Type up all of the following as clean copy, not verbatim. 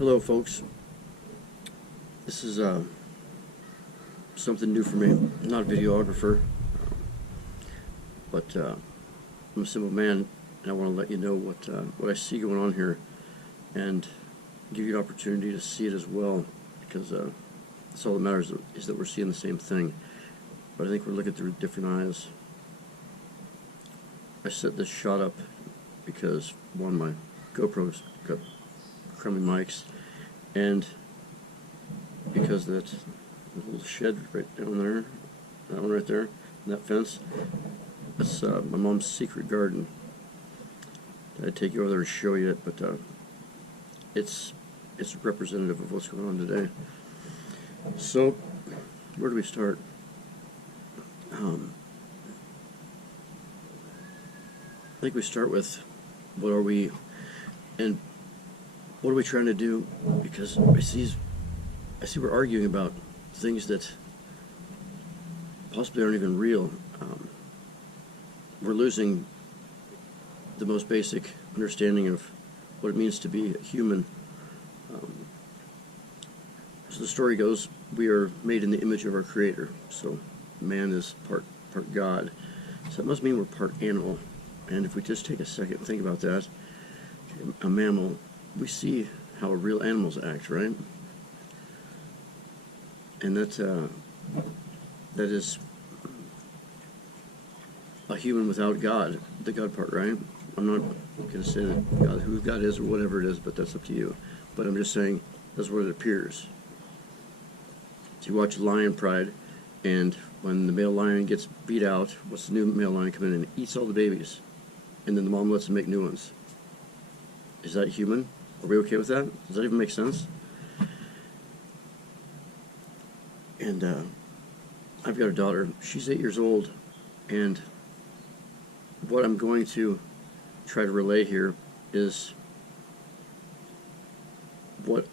Hello folks, this is something new for me. I'm not a videographer, but I'm a simple man, and I want to let you know what I see going on here and give you an opportunity to see it as well, because that's all that matters, is that we're seeing the same thing, but I think we're looking through different eyes. I set this shot up because one of my GoPros got crummy mics, and because that little shed right down there, that one right there, and that fence, that's my mom's secret garden. I'd take you over there and show you it, but it's representative of what's going on today. So, where do we start? I think we start with what are we, and what are we trying to do? Because I see we're arguing about things that possibly aren't even real. We're losing the most basic understanding of what it means to be a human. So the story goes, we are made in the image of our Creator. So man is part God. So that must mean we're part animal. And if we just take a second and think about that, a mammal, we see how real animals act, right? And that is a human without God, the God part, right? I'm not going to say that God, who God is or whatever it is, but that's up to you. But I'm just saying that's what it appears. So you watch Lion Pride, and when the male lion gets beat out, what's the new male lion come in and eats all the babies, and then the mom lets them make new ones? Is that human? Are we okay with that? Does that even make sense? And I've got a daughter. She's 8 years old, and what I'm going to try to relay here is what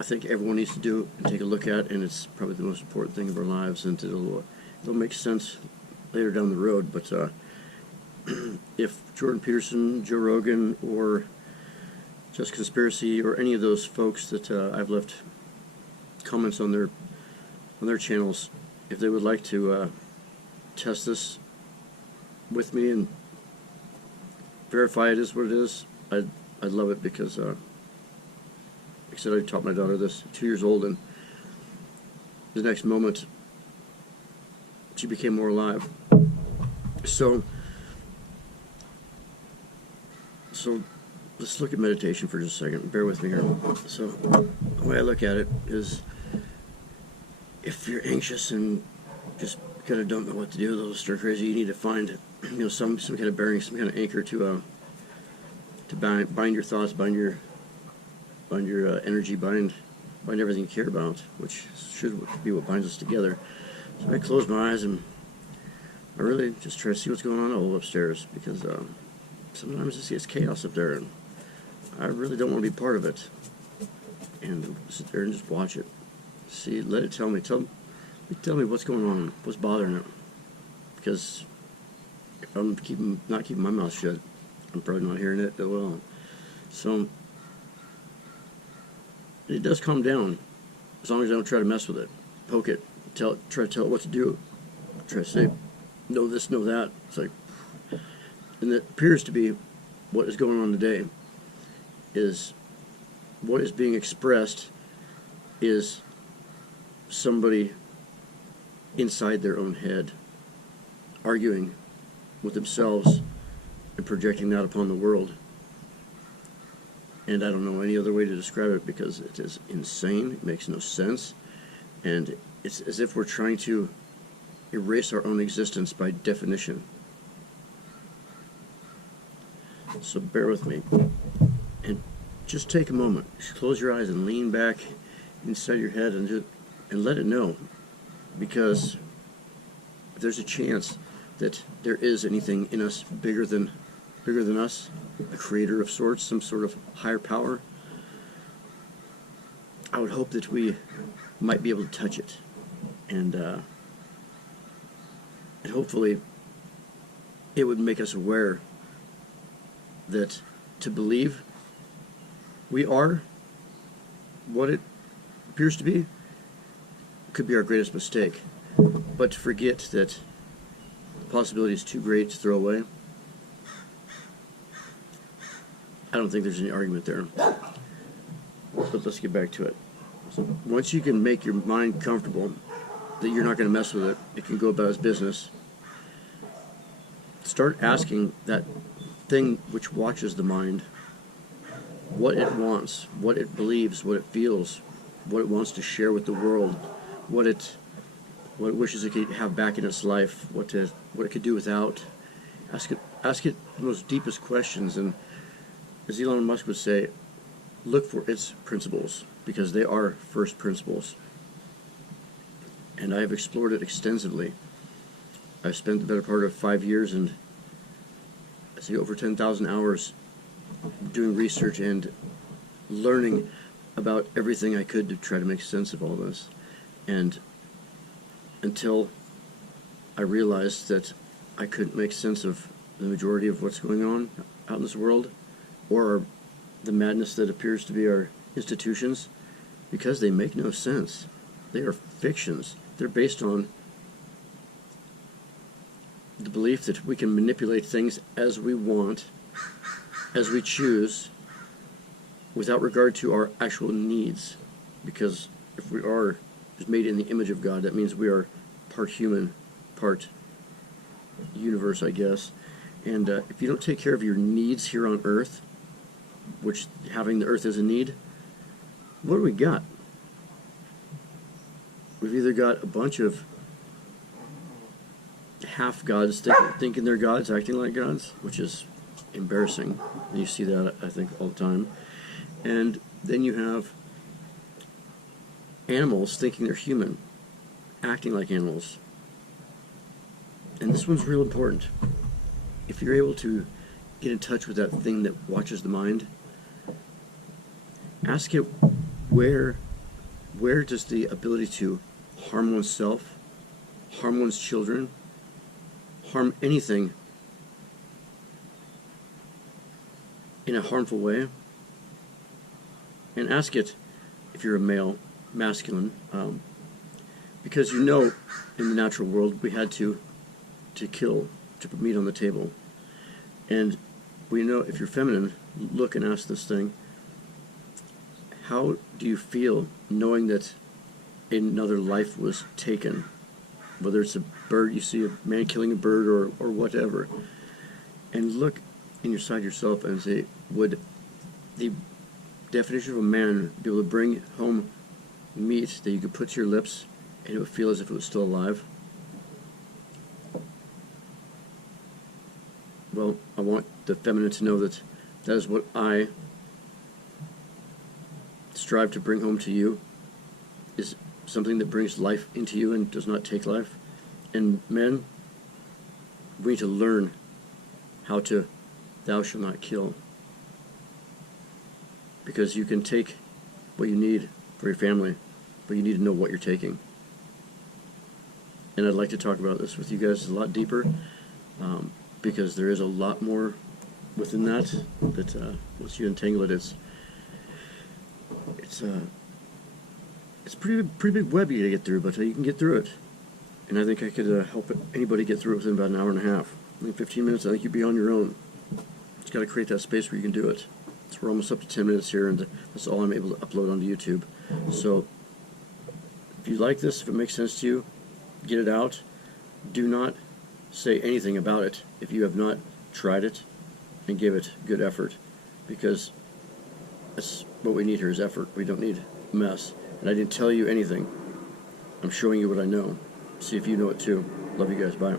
I think everyone needs to do and take a look at, and it's probably the most important thing of our lives, and it'll make sense later down the road. But if Jordan Peterson, Joe Rogan, or Just Conspiracy, or any of those folks that I've left comments on their channels, if they would like to test this with me and verify it is what it is, I'd love it, because like I said, I taught my daughter this, 2 years old, and the next moment she became more alive. So let's look at meditation for just a second. Bear with me here. So the way I look at it is, if you're anxious and just kind of don't know what to do, a little stir crazy, you need to find some kind of bearing, some kind of anchor to bind your thoughts, bind your energy, bind everything you care about, which should be what binds us together. So I close my eyes and I really just try to see what's going on all upstairs, because sometimes I see it's chaos up there, and I really don't want to be part of it. And sit there and just watch it. See, let it tell me what's going on, what's bothering it. Because if I'm not keeping my mouth shut, I'm probably not hearing it at all. So it does calm down, as long as I don't try to mess with it, poke it, try to tell it what to do, try to say, know this, know that. It's like, and it appears to be what is going on today, is what is being expressed is somebody inside their own head arguing with themselves and projecting that upon the world. And I don't know any other way to describe it, because it is insane, it makes no sense, and it's as if we're trying to erase our own existence by definition. So bear with me, and just take a moment, just close your eyes and lean back inside your head and let it know, because if there's a chance that there is anything in us bigger than us, a creator of sorts, some sort of higher power, I would hope that we might be able to touch it, and hopefully it would make us aware that to believe we are what it appears to be could be our greatest mistake. But to forget that the possibility is too great to throw away, I don't think there's any argument there. But let's get back to it. So once you can make your mind comfortable that you're not going to mess with it, it can go about its business, start asking that thing which watches the mind what it wants, what it believes, what it feels, what it wants to share with the world, what it wishes it could have back in its life, what it could do without. Ask it the most deepest questions, and as Elon Musk would say, look for its principles, because they are first principles. And I have explored it extensively. I've spent the better part of 5 years and I say over 10,000 hours doing research and learning about everything I could to try to make sense of all this. And until I realized that I couldn't make sense of the majority of what's going on out in this world, or the madness that appears to be our institutions, because they make no sense. They are fictions. They're based on the belief that we can manipulate things as we want, as we choose, without regard to our actual needs. Because if we are just made in the image of God, that means we are part human, part universe, I guess. And if you don't take care of your needs here on Earth, which having the Earth as a need, what do we got? We've either got a bunch of half-gods thinking they're gods, acting like gods, which is embarrassing. You see that, I think, all the time. And then you have animals thinking they're human, acting like animals. And this one's real important. If you're able to get in touch with that thing that watches the mind, ask it where does the ability to harm oneself, harm one's children, harm anything in a harmful way, and ask it if you're a male, masculine, because you know in the natural world we had to kill, to put meat on the table. And we know if you're feminine, look and ask this thing, how do you feel knowing that another life was taken? Whether it's a bird, you see a man killing a bird or whatever. And look inside yourself and say, would the definition of a man be able to bring home meat that you could put to your lips and it would feel as if it was still alive? Well, I want the feminine to know that that is what I strive to bring home to you, is something that brings life into you and does not take life. And men, we need to learn how to thou shalt not kill, because you can take what you need for your family, but you need to know what you're taking. And I'd like to talk about this with you guys a lot deeper, because there is a lot more within that once you entangle it, it's a pretty big web you gotta get through, but you can get through it. And I think I could help anybody get through it within about an hour and a half. I think 15 minutes, I think you'd be on your own. Just gotta create that space where you can do it. So we're almost up to 10 minutes here, and that's all I'm able to upload onto YouTube. So if you like this, if it makes sense to you, get it out. Do not say anything about it if you have not tried it, and give it good effort, because that's what we need here, is effort. We don't need mess. And I didn't tell you anything. I'm showing you what I know. See if you know it too. Love you guys. Bye.